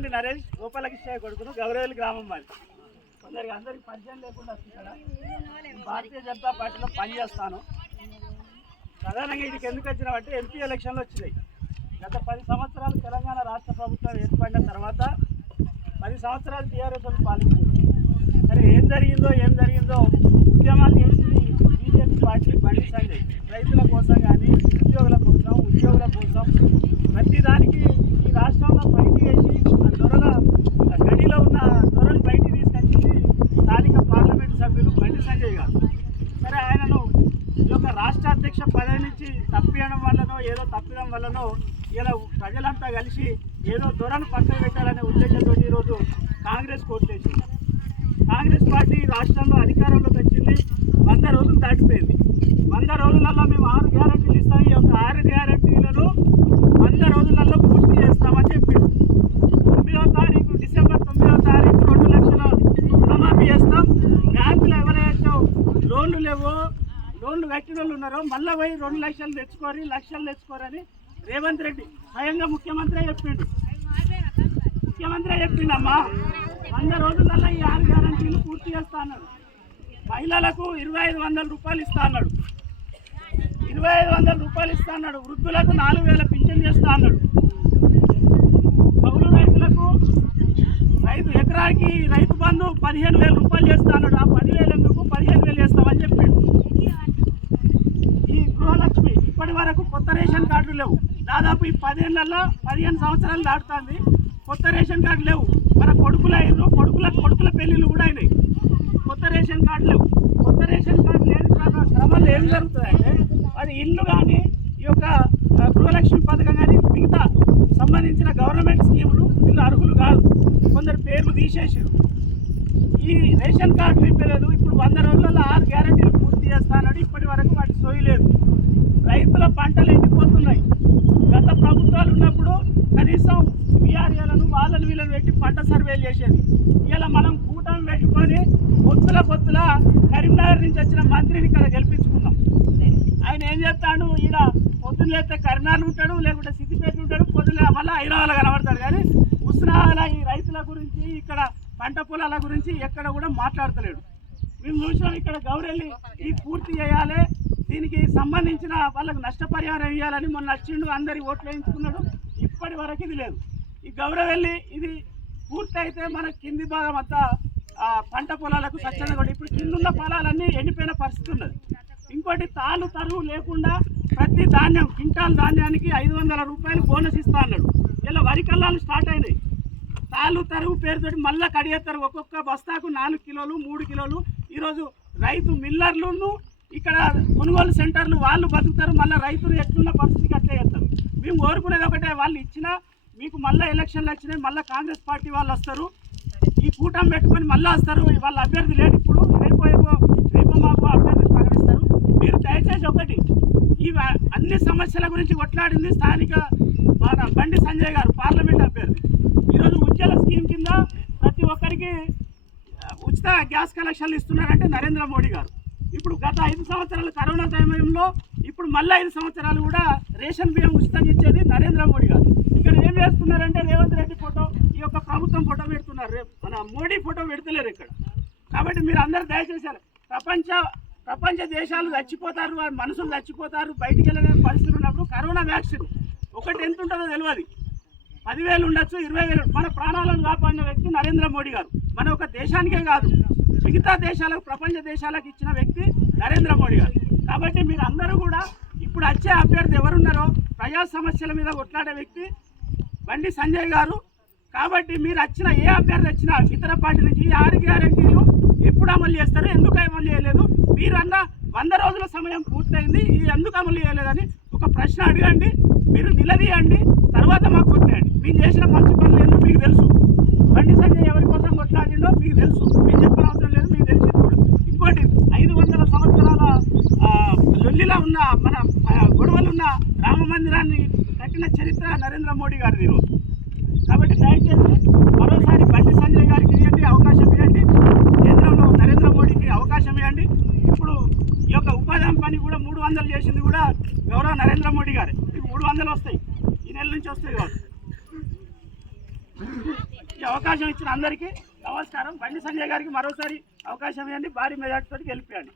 కోమటిరెడ్డి నరేష్ గోపాలకృష్ణ కొడుకును గౌరవేలి గ్రామం మాది. అందరికి పరిచయం లేకుండా ఇక్కడ భారతీయ జనతా పార్టీలో పనిచేస్తాను. ప్రధానంగా ఇదికి ఎందుకు వచ్చినామంటే ఎంపీ ఎలక్షన్లు వచ్చినాయి. గత 10 సంవత్సరాలు తెలంగాణ రాష్ట్ర ప్రభుత్వం ఏర్పడిన తర్వాత 10 సంవత్సరాలు టీఆర్ఎస్ పాలించింది. సరే ఏం జరిగిందో ఉద్యమాలు చేసింది బీజేపీ పార్టీ బండి సంజయ్. రైతుల కోసం కానీ ఉద్యోగుల కోసం ప్రతిదానికి ఈ రాష్ట్రంలో బయటికి వేసి ఆ దొరల గడిలో ఉన్న దొరలు బయటికి తీసుకొచ్చింది స్థానిక పార్లమెంటు సభ్యులు బండి సంజయ్ గారు. సరే ఆయనను ఈ యొక్క రాష్ట్ర అధ్యక్ష పదవి నుంచి తప్పియడం వల్లనో ఏదో తప్పిడం వల్లనో ఇలా ప్రజలంతా కలిసి ఏదో దొరను పక్కన పెట్టాలనే ఉద్దేశంతో ఈరోజు కాంగ్రెస్ కోట్లేసింది. కాంగ్రెస్ పార్టీ రాష్ట్రంలో అధికారంలోకి వచ్చింది. 100 రోజులు దాటిపోయింది. 100 రోజులలో మేము 6 గ్యారెంటీలు ఇస్తాం. ఈ యొక్క 6 గ్యారెంటీలను 100 రోజులలో పూర్తి చేస్తామని చెప్పింది. 9వ తారీఖు డిసెంబర్ 9వ తారీఖు 2 లక్షల రుణమాఫీ చేస్తాం. బ్యాంకులు ఎవరైతే లోన్లు లేవో లోన్లు కట్టిన వాళ్ళు ఉన్నారో మళ్ళీ పోయి 2 లక్షలు తెచ్చుకోరని రేవంత్ రెడ్డి స్వయంగా ముఖ్యమంత్రి చెప్పిండమ్మా. 100 రోజులలో ఈ 6 గ్యారెంటీలు పూర్తి చేస్తా అన్నాడు. మహిళలకు 2500 రూపాయలు ఇస్తా అన్నాడు. 2500 రూపాయలు ఇస్తా అన్నాడు. వృద్ధులకు 4000 పింఛన్ చేస్తా అన్నాడు. కౌలు రైతులకు ఎకరాకి రైతు బంధు 15,000 రూపాయలు చేస్తా అన్నాడు. ఆ 10,000 ఎందుకు 15,000 చేస్తామని చెప్పాడు. ఈ గృహలక్ష్మి ఇప్పటి వరకు కొత్త రేషన్ కార్డులు లేవు. దాదాపు ఈ 10 ఏళ్లలో 15 సంవత్సరాలు దాటుతుంది. కొత్త రేషన్ కార్డు లేవు. మన కొడుకుల పెళ్లిళ్ళు కూడా అయినాయి. కొత్త రేషన్ కార్డు లేవు. కొత్త రేషన్ కార్డు లేని క్రమంలో ఏం జరుగుతుందంటే అది ఇల్లు కానీ ఈ యొక్క గృహలక్ష్మి పథకం కానీ మిగతా సంబంధించిన గవర్నమెంట్ స్కీములు వీళ్ళు అర్హులు కాదు. కొందరు పేర్లు తీసేసారు. ఈ రేషన్ కార్డు నింపలేదు. ఇప్పుడు 100 రోజులలో 6 గ్యారెంటీలు పూర్తి చేస్తానని ఇప్పటి వరకు వాటి సోయలేదు. రైతుల పంటలు ఎండిపోతున్నాయి. గత ప్రభుత్వాలు ఉన్నప్పుడు కనీసం వీఆర్ఏలను వీళ్ళని పెట్టి పంట సర్వేలు చేసేది. ఇలా మనం కూటమి పెట్టుకొని పొత్తుల కరీంనగర్ నుంచి వచ్చిన మంత్రిని ఇక్కడ గెలిపించుకున్నాం. ఆయన ఏం చేస్తాడు, ఈడ పొద్దున్న లేస్తే కరీంనగర్ ఉంటాడు, లేకుంటే సిద్దిపేట ఉంటాడు, పొద్దున్న మళ్ళీ హైదరాబాద్ కనబడతాడు. కానీ ఉస్నాల ఈ రైతుల గురించి ఇక్కడ పంట పొలాల గురించి ఎక్కడ కూడా మాట్లాడతలేడు. మేము చూసినాం ఇక్కడ గౌరెల్లి ఈ పూర్తి చేయాలి, దీనికి సంబంధించిన వాళ్ళకు నష్టపరిహారం ఇవ్వాలని మొన్న వచ్చిండు, అందరి ఓట్లు వేయించుకున్నాడు. ఇప్పటి వరకు ఇది లేదు. ఈ గౌరవెల్లి ఇది పూర్తయితే మన కింది భాగం అంతా పంట పొలాలకు స్వచ్ఛంగా కూడా ఇప్పుడు కిందున్న పొలాలన్నీ ఎండిపోయిన పరిస్థితి ఉన్నది. ఇంకోటి తాలు తరువు లేకుండా ప్రతి ధాన్యం క్వింటాల్ ధాన్యానికి 500 రూపాయలు బోనస్ ఇస్తా అన్నాడు. ఇలా వరి కల్లాలు స్టార్ట్ అయినాయి. తాలు తరువు పేరుతోటి మళ్ళీ కడిగేస్తారు. ఒక్కొక్క బస్తాకు 4 కిలోలు 3 కిలోలు. ఈరోజు రైతు మిల్లర్లను ఇక్కడ కొనుగోలు సెంటర్లు వాళ్ళు బతుకుతారు. మళ్ళీ రైతులు ఎట్లున్న పరిస్థితికి అట్లే చేస్తారు. మేము కోరుకునేది ఒకటే, వాళ్ళు ఇచ్చినా మీకు మళ్ళీ ఎలక్షన్లు వచ్చినాయి, మళ్ళీ కాంగ్రెస్ పార్టీ వాళ్ళు వస్తారు, ఈ కూటమి పెట్టుకొని మళ్ళీ వస్తారు. వాళ్ళ అభ్యర్థి లేడు. ఇప్పుడు రేపు మాకు అభ్యర్థి ప్రకటిస్తారు. మీరు దయచేసి ఒకటి, ఈ అన్ని సమస్యల గురించి కొట్లాడింది స్థానిక మన బండి సంజయ్ గారు, పార్లమెంట్ అభ్యర్థి. ఈరోజు ఉజ్వల స్కీమ్ కింద ప్రతి ఒక్కరికి ఉచిత గ్యాస్ కనెక్షన్లు ఇస్తున్నారంటే నరేంద్ర మోడీ గారు. ఇప్పుడు గత 5 సంవత్సరాలు కరోనా సమయంలో ఇప్పుడు మళ్ళీ 5 సంవత్సరాలు కూడా రేషన్ బియ్యం ఉచితంగా ఇచ్చేది నరేంద్ర మోడీ గారు. ఇక్కడ ఏం చేస్తున్నారంటే రేవంత్ రెడ్డి ఫోటో, ఈ యొక్క ప్రభుత్వం ఫోటో పెడుతున్నారు, మన మోడీ ఫోటో పెడతలేరు ఇక్కడ. కాబట్టి మీరు అందరూ దయచేసి ప్రపంచ దేశాలు చచ్చిపోతారు, మనుషులు చచ్చిపోతారు, బయటికి వెళ్ళలేని పరిస్థితులు ఉన్నప్పుడు కరోనా వ్యాక్సిన్ ఒకటి ఎంత ఉంటుందో తెలియదు. 10,000 ఉండొచ్చు, 20,000. మన ప్రాణాలను కాపాడిన వ్యక్తి నరేంద్ర మోడీ గారు. మన ఒక దేశానికే కాదు, మిగతా దేశాలకు, ప్రపంచ దేశాలకు ఇచ్చిన వ్యక్తి నరేంద్ర మోడీ గారు. కాబట్టి మీరు అందరూ కూడా ఇప్పుడు వచ్చే అభ్యర్థి ఎవరున్నారో ప్రజా సమస్యల మీద కొట్లాడే వ్యక్తి బండి సంజయ్ గారు. కాబట్టి మీరు వచ్చిన ఏ అభ్యర్థి వచ్చినా ఇతర పార్టీ నుంచి ఈ 6 గ్యారెంటీలు ఎప్పుడు అమలు చేస్తారు, ఎందుకు అమలు చేయలేదు, మీరన్న 100 రోజుల సమయం పూర్తయింది, ఇది ఎందుకు అమలు చేయలేదని ఒక ప్రశ్న అడగండి. మీరు నిలదీయండి, తర్వాత మాకు కొట్లాడండి. మీరు చేసిన మంచి పనులు ఏంటో మీకు తెలుసు. బండి సంజయ్ ఎవరి కోసం కొట్లాడిండో మీకు తెలుసు. మీరు చెప్పిన అవసరం లేదు, మీకు తెలిసి కూడా. ఇంకోటి 500 సంవత్సరాల లొల్లిలా ఉన్న మన గొడవలున్న రామ మందిరాన్ని కట్టిన చరిత్ర నరేంద్ర మోడీ గారిది ఈరోజు. కాబట్టి దయచేసి మరోసారి బండి సంజయ్ గారికి ఇవ్వండి, అవకాశం ఇవ్వండి. కేంద్రంలో నరేంద్ర మోడీకి అవకాశం ఇవ్వండి. ఇప్పుడు ఈ యొక్క ఉపాధి హామీ పని కూడా 300 చేసింది కూడా గౌరవ నరేంద్ర మోడీ గారే. 300 వస్తాయి, ఈ నెల నుంచి వస్తాయి కావచ్చు. ఈ అవకాశం ఇచ్చిన అందరికీ నమస్కారం. బండి సంజయ్ గారికి మరోసారి అవకాశం ఇవ్వండి, భారీ మెజార్టీతో గెలిపియండి.